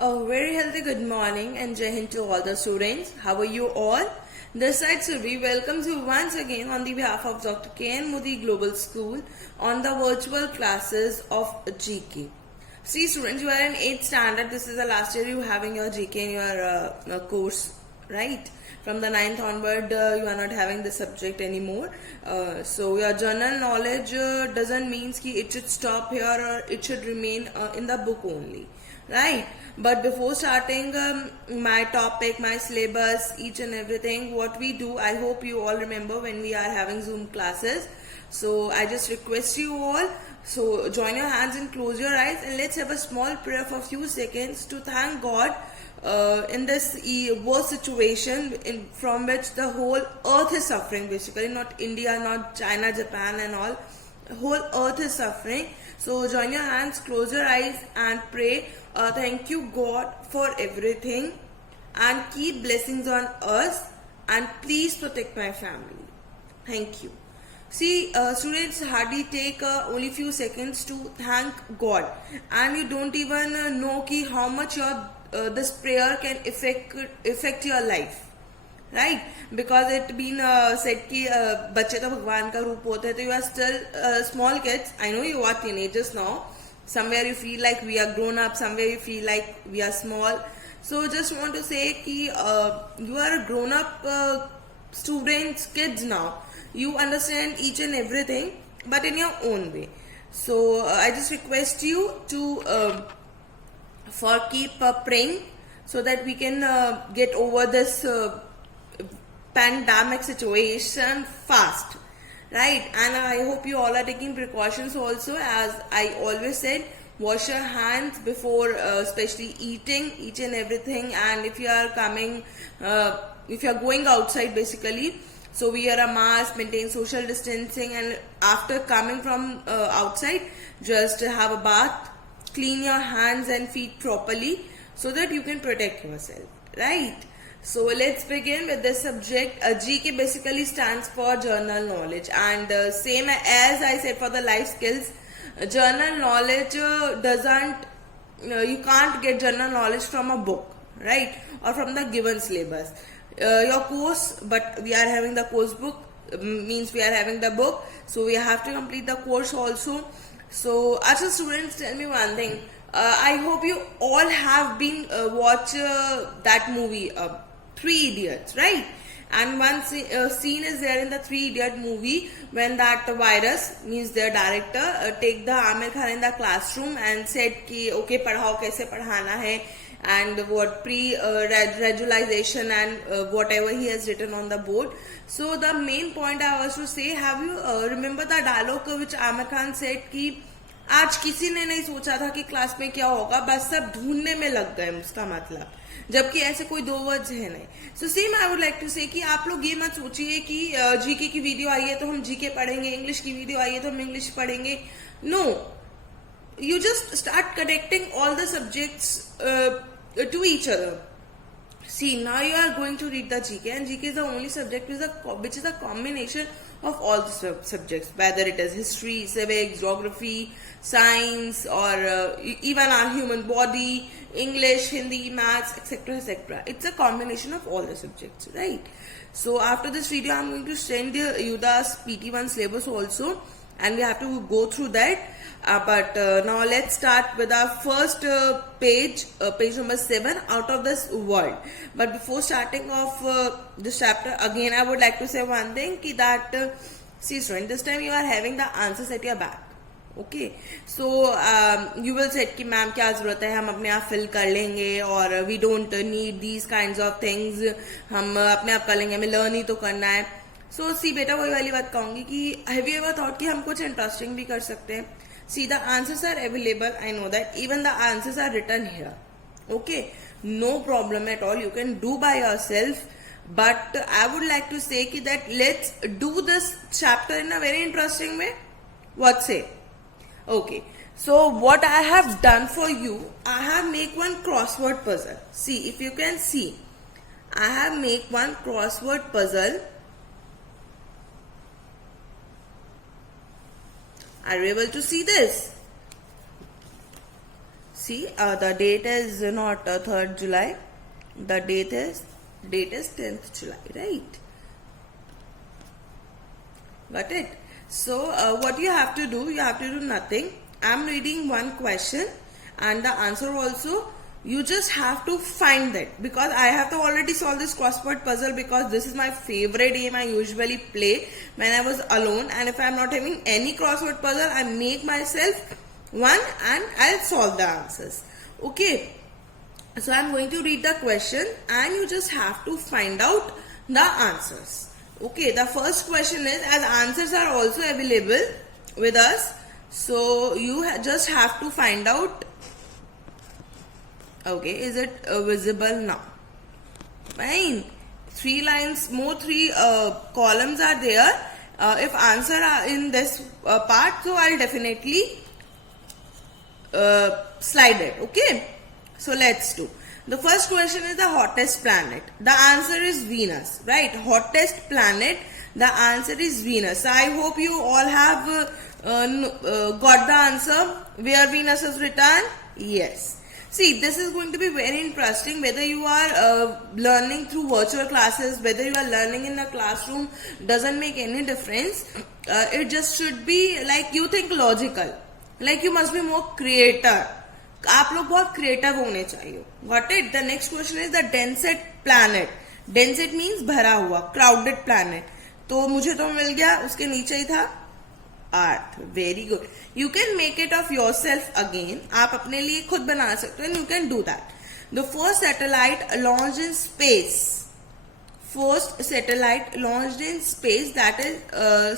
A very healthy good morning and Jai Hind to all the students. How are you all? This side Survi welcomes you once again on the behalf of Dr. K.N. Modi Global School on the virtual classes of GK. See students, you are in 8th standard. This is the last year you having your GK in your course, right? From the 9th onward, you are not having the subject anymore. So your general knowledge doesn't mean that it should stop here or it should remain in the book only, right? But before starting my topic, my syllabus, each and everything, what we do, I hope you all remember when we are having Zoom classes. So I just request you all, so join your hands and close your eyes and let's have a small prayer for a few seconds to thank God in this worst situation from which the whole earth is suffering, basically not India, not China, Japan and all. Whole earth is suffering. So join your hands, close your eyes and pray. Thank you God for everything and keep blessings on us and please protect my family. Thank you. See, students hardly take only few seconds to thank God, and you don't even know ki how much your this prayer can affect your life, right? Because it been said कि बच्चे तो भगवान का रूप होते हैं. तो you are still small kids. I know you are teenagers now. Somewhere you feel like we are grown up, somewhere you feel like we are small. So just want to say कि you are a grown up students, kids now. You understand each and everything, but in your own way. So I just request you to for keep praying so that we can get over this pandemic situation fast, right? And I hope you all are taking precautions also. As I always said, wash your hands before especially eating each and everything, and if you are coming if you are going outside basically, so wear a mask, maintain social distancing, and after coming from outside, just have a bath, clean your hands and feet properly so that you can protect yourself, right? So let's begin with this subject. GK basically stands for general knowledge, and same as I said for the life skills, general knowledge doesn't you can't get general knowledge from a book, right, or from the given syllabus. Your course, but we are having the course book, means we are having the book, so we have to complete the course also. So as a students, tell me one thing. I hope you all have been watch that movie, Three Idiots, right? And one scene is there in the Three Idiot movie when that virus, means their director, take the Amir Khan in the classroom and said कि okay पढ़ाओ कैसे पढ़ाना है, and what pre-regularization and whatever he has written on the board. So the main point I was to say, have you remember the dialogue which Amir Khan said कि आज किसी ने नहीं सोचा था कि क्लास में क्या होगा, बस सब ढूंढने में लग गए, उसका मतलब, जबकि ऐसे कोई दो वर्ड्स है नहीं. So same I would like to say कि आप लोग ये मत सोचिए कि जीके की वीडियो आई है तो हम जीके पढ़ेंगे, इंग्लिश की वीडियो आई है तो हम इंग्लिश पढ़ेंगे. No, you just start connecting all the subjects to each other. See, now you are going to read the GK, and GK is the only subject which is a combination of all the subjects, whether it is history, civics, geography, science, or even our human body, English, Hindi, maths, etc., etc. It's a combination of all the subjects, right? So after this video, I'm going to send you the PT1 syllabus also, and we have to go through that. But now let's start with our first page, page number 7, out of this world. But before starting off this chapter, again I would like to say one thing, that see student, this time you are having the answers at your back. Okay, so you will say कि ma'am क्या जरूरत है, हम अपने आप fill कर लेंगे, और we don't need these kinds of things, हम अपने आप कर लेंगे, हमें लर्न ही तो करना है. So see बेटा, वही वाली बात कहूंगी कि have you ever thought कि हम कुछ इंटरेस्टिंग भी कर सकते हैं. See, the answers are available. I know that. Even the answers are written here. Okay, no problem at all. You can do by yourself. But I would like to say that let's do this chapter in a very interesting way. What say? Okay. So what I have done for you, I have make one crossword puzzle. See, if you can see, I have make one crossword puzzle. Are you able to see this? See, the date is not 3rd July. The date is 10th July, right? Got it? So what you have to do? You have to do nothing. I'm reading one question and the answer also. You just have to find that, because I have to already solve this crossword puzzle, because this is my favorite game I usually play when I was alone, and if I'm not having any crossword puzzle, I make myself one and I'll solve the answers. Okay, so I'm going to read the question and you just have to find out the answers. Okay, the first question is, as answers are also available with us, so you just have to find out. Okay, is it visible now? Fine. 3 lines, more 3 columns are there. If answer are in this part, so I'll definitely slide it. Okay, so let's do. The first question is the hottest planet. The answer is Venus, right? Hottest planet. The answer is Venus. So I hope you all have got the answer where Venus is written. Yes. See, this is going to be very interesting, whether you are learning through virtual classes, whether you are learning in a classroom, doesn't make any difference. It just should be like you think logical, like you must be more creator. आप लोग बहुत creative होने चाहिए. Got it? The next question is the densest planet. Densest means भरा हुआ, crowded planet. तो मुझे तो मिल गया, उसके नीचे ही था Earth. Very good. You can make it of yourself again. आप अपने लिए खुद बना सकते हो, and you can do that. The first satellite launched in space. First satellite launched in space, that is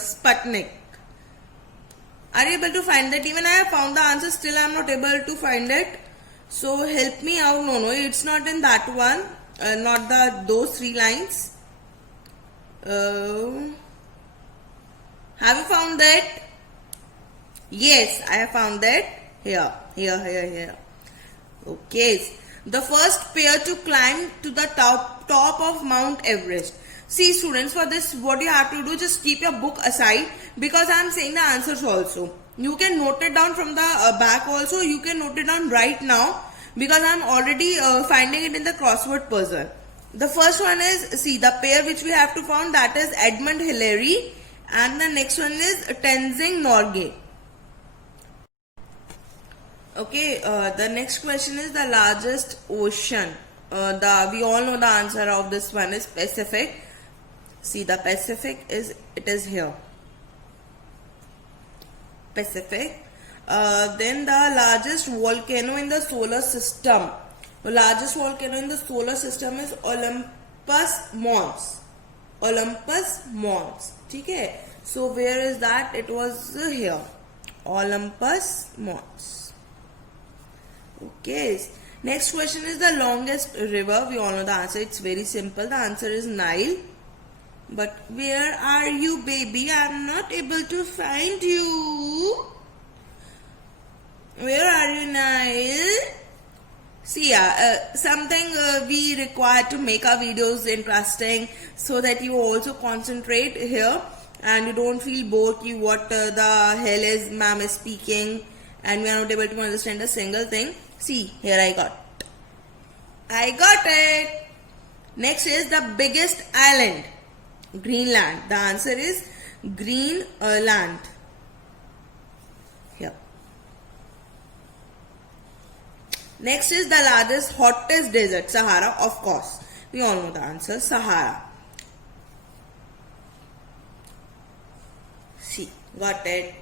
Sputnik. Are you able to find that? Even I have found the answer, still I am not able to find it. So help me out. No, it's not in that one. Not those 3 lines. Have you found that? Yes, I have found that. Here. Okay. The first pair to climb to the top of Mount Everest. See students, for this what you have to do, just keep your book aside, because I am saying the answers also. You can note it down from the back also. You can note it down right now, because I am already finding it in the crossword puzzle. The first one is, see, the pair which we have to find, that is Edmund Hillary, and the next one is Tenzing Norgay. Okay, the next question is the largest ocean. We all know the answer of this one is Pacific. See, the Pacific is here. Pacific. Then the largest volcano in the solar system. The largest volcano in the solar system is Olympus Mons. Olympus Mons. Okay. So where is that? It was here. Olympus Mons. Okay. Next question is the longest river. We all know the answer. It's very simple. The answer is Nile. But where are you, baby? I'm not able to find you. Where are you, Nile? See, something we require to make our videos interesting, so that you also concentrate here and you don't feel bored. What the hell is ma'am is speaking, and we are not able to understand a single thing. See, here I got it. Next is the biggest island. Greenland. The answer is Greenland. Here. Next is the largest, hottest desert. Sahara, of course. We all know the answer. Sahara. See, got it.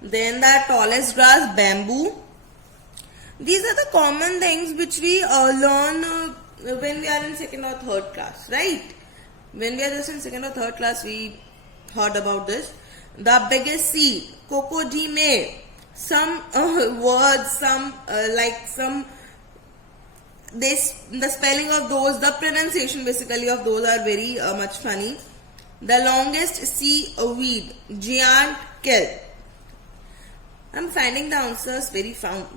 Then the tallest grass, bamboo. These are the common things which we learn when we are in 2nd or 3rd class, right? When we are just in 2nd or 3rd class, we heard about this. The biggest sea, crocodile. Some words, the spelling of those, the pronunciation basically of those are very much funny. The longest sea weed, giant kelp. I'm finding the answers very soon.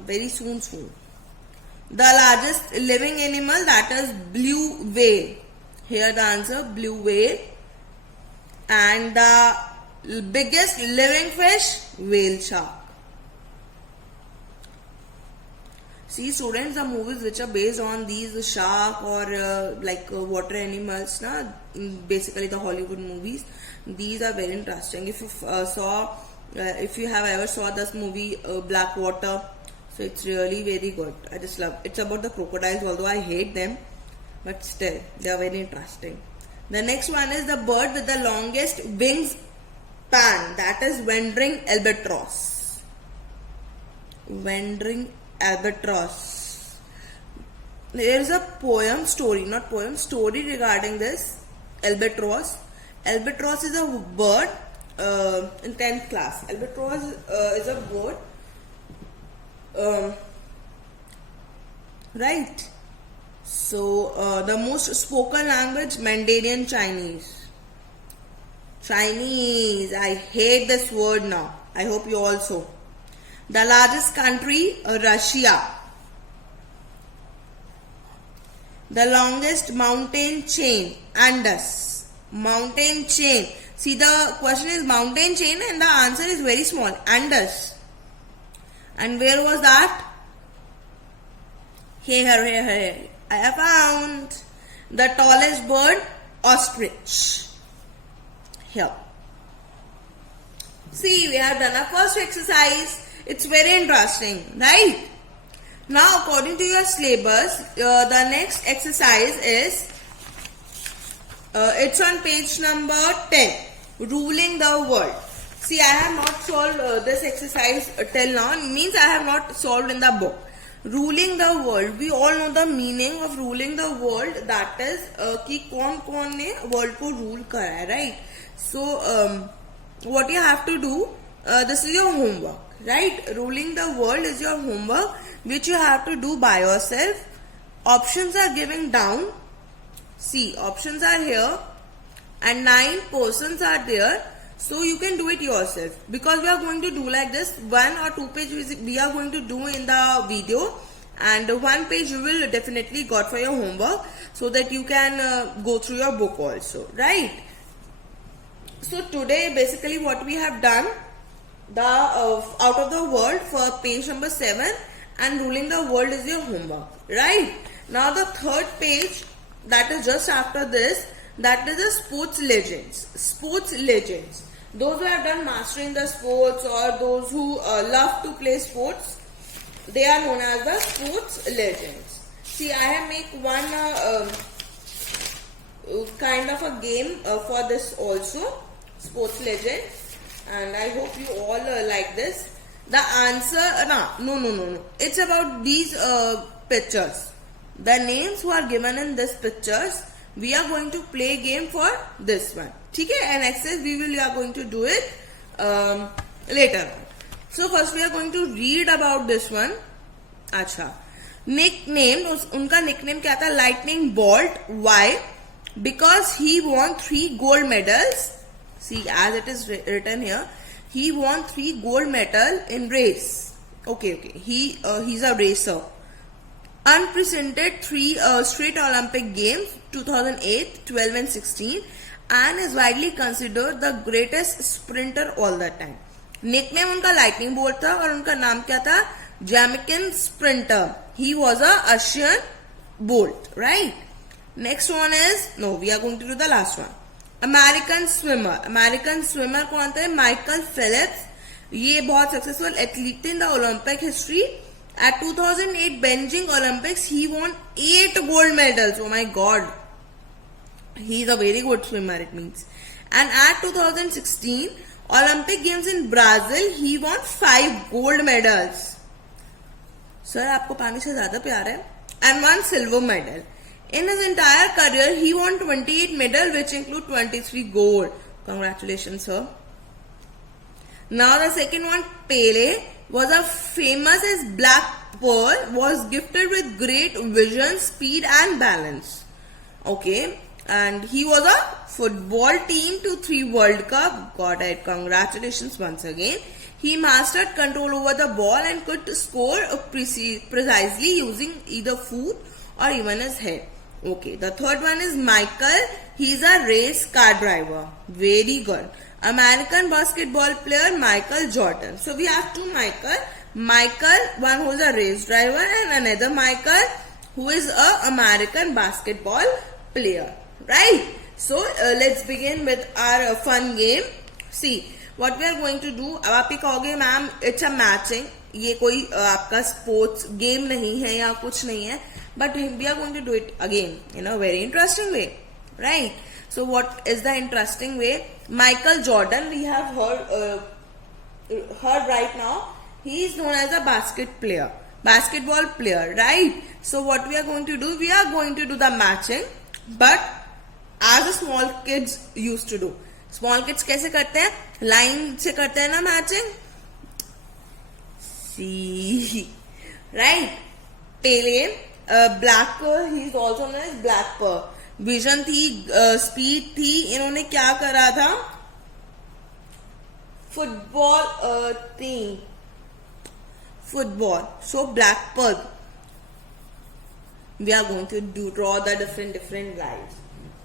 The largest living animal, that is blue whale. Here the answer, blue whale. And the biggest living fish, whale shark. See, students, the movies which are based on these shark or water animals, na, basically the Hollywood movies, these are very interesting. If you if you have ever saw this movie Blackwater, so it's really very good. I just love. It's about the crocodiles, although I hate them, but still they are very interesting. The next one is the bird with the longest wings span, that is wandering albatross. Wandering albatross. There is a story regarding this albatross. Albatross is a bird in 10th class. Albatross is a bird, right? So the most spoken language, Mandarin Chinese. Chinese, I hate this word now. I hope you also. The largest country, Russia. The longest mountain chain, Andes. Mountain chain. See, the question is mountain chain and the answer is very small, Andes. And where was that? Here. I have found the tallest bird, ostrich. Here. See, we have done our first exercise. It's very interesting, right? Now, according to your syllabus, the next exercise is, it's on page number 10, ruling the world. See, I have not solved this exercise till now. It means I have not solved in the book. Ruling the world. We all know the meaning of ruling the world. That is, कि कौन ने world को rule करा है, right? So, what you have to do, this is your homework, right? Ruling the world is your homework, which you have to do by yourself. Options are given down. See, options are here and 9 persons are there. So you can do it yourself, because we are going to do like this. 1 or 2 pages we are going to do in the video, and 1 page you will definitely got for your homework, so that you can go through your book also, right? So today basically what we have done, the out of the world for page number 7, and ruling the world is your homework, right? Now the third page, that is just after this, that is the sports legends. Sports legends. Those who have done mastery in the sports, or those who love to play sports, they are known as the sports legends. See, I have made one kind of a game for this also, sports legend, and I hope you all like this. The answer, no. It's about these pictures. The names who are given in these pictures. We are going to play game for this one. Okay? And exercise we are going to do it later. So first we are going to read about this one. Acha. Nickname, unka nickname kya tha? Lightning Bolt. Why? Because he won 3 gold medals. See, as it is written here, he won 3 gold medals in race. Okay. He's a racer. Unprecedented 3 straight Olympic Games, 2008, 12 and 16, and is widely considered the greatest sprinter all the time. Nickname उनका Lightning Bolt था और उनका नाम क्या था? Jamaican Sprinter. He was a Usain Bolt, right? Next one is, we are going to do the last one. American Swimmer. American Swimmer कौन था? Michael Phelps. ये बहुत successful athlete in the Olympic history. At 2008 Beijing Olympics, he won 8 gold medals. Oh my God. He is a very good swimmer, it means. And at 2016 Olympic Games in Brazil, he won 5 gold medals. Sir, आपको पानी से ज़्यादा प्यार है. And 1 silver medal. In his entire career, he won 28 medals, which include 23 gold. Congratulations, sir. Now the second one, Pele, was as famous as Black Pearl, was gifted with great vision, speed and balance. Okay, and he was a football team to 3 World Cup. Got it. Congratulations once again. He mastered control over the ball and could score precisely using either foot or even his head. Okay, the third one is Michael. He's a race car driver. Very good. American basketball player Michael Jordan. So we have 2 Michael. Michael, one who is a race driver, and another Michael who is a American basketball player, right? So let's begin with our fun game. See what we are going to do. अब आप ही कहोगे ma'am it's a matching, ये कोई आपका sports game नहीं है या कुछ नहीं है, but we are going to do it again in a very interesting way, right? So what is the interesting way? Michael Jordan, we have heard right now, he is known as a basketball player, right? So what we are going to do, we are going to do the matching, but as the small kids used to do. Small kids कैसे करते हैं? Line से करते हैं ना matching. See, right? Pele, Blackper, he is also known as Blackper. Vision थी, speed थी, इन्होंने क्या करा था? Football. So Blackper, we are going to draw the different lines.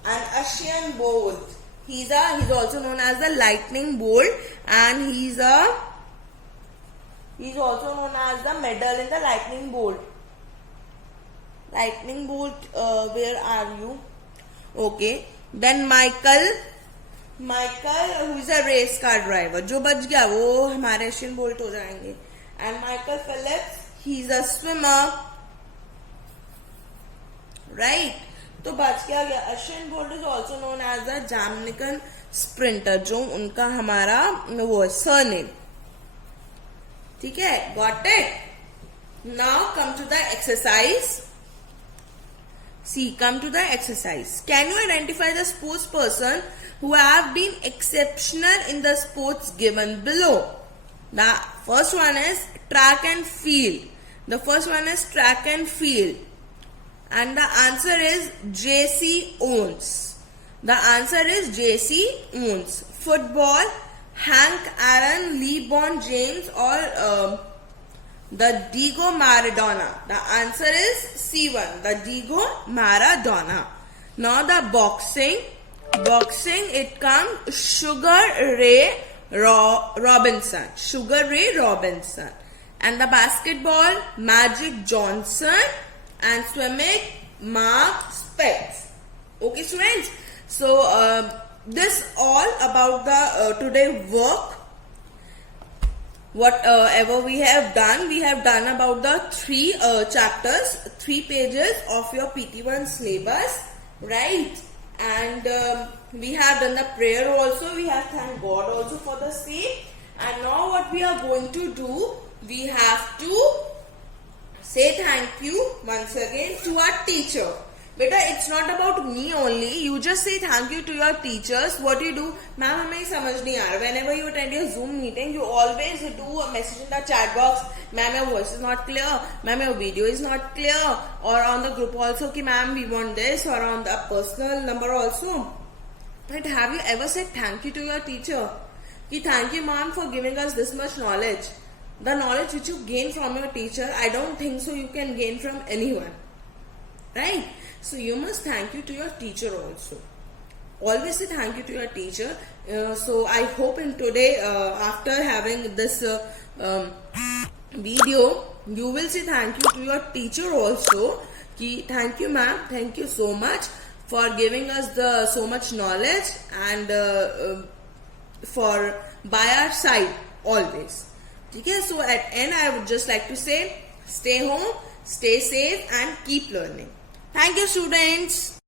And Usain Bolt, he's also known as the lightning bolt, and he's also known as the medal in the lightning bolt. Lightning bolt, where are you? Okay. Then Michael, who is a race car driver. जो बच गया वो हमारे Usain Bolt हो जाएंगे. And Michael Phelps, he's a swimmer, right? तो बच क्या गया? Usain Bolt is also known as the Jamaican sprinter, जो उनका हमारा वो सरनेम. ठीक है? Got it? Now come to the exercise. See, come to the exercise. Can you identify the sports person who have been exceptional in the sports given below? The first one is track and field. And the answer is J.C. Owens. Football, Hank Aaron, LeBron James, or the Diego Maradona. The answer is C1, the Diego Maradona. Now the boxing, it comes Sugar Ray Robinson. And the basketball, Magic Johnson. And swimming, Mark Spence. Okay, students. So this all about the today work. Whatever we have done about the 3 chapters, 3 pages of your PT1 syllabus, right? And we have done the prayer also. We have thanked God also for the same. And now what we are going to do, we have to say thank you once again to our teacher. Beta, it's not about me only. You just say thank you to your teachers. What do you do? Ma'am, हमें समझ नहीं आ रहा. Whenever you attend your Zoom meeting, you always do a message in the chat box. Ma'am, your voice is not clear. Ma'am, your video is not clear. Or on the group also, कि ma'am, we want this. Or on the personal number also. But have you ever said thank you to your teacher? कि thank you, ma'am, for giving us this much knowledge. The knowledge which you gain from your teacher, I don't think so you can gain from anyone. Right? So you must thank you to your teacher also. Always say thank you to your teacher. So I hope in today, after having this video, you will say thank you to your teacher also. Ki, thank you ma'am, thank you so much for giving us so much knowledge and for by our side always. Okay, so at end I would just like to say, stay home, stay safe and keep learning. Thank you, students.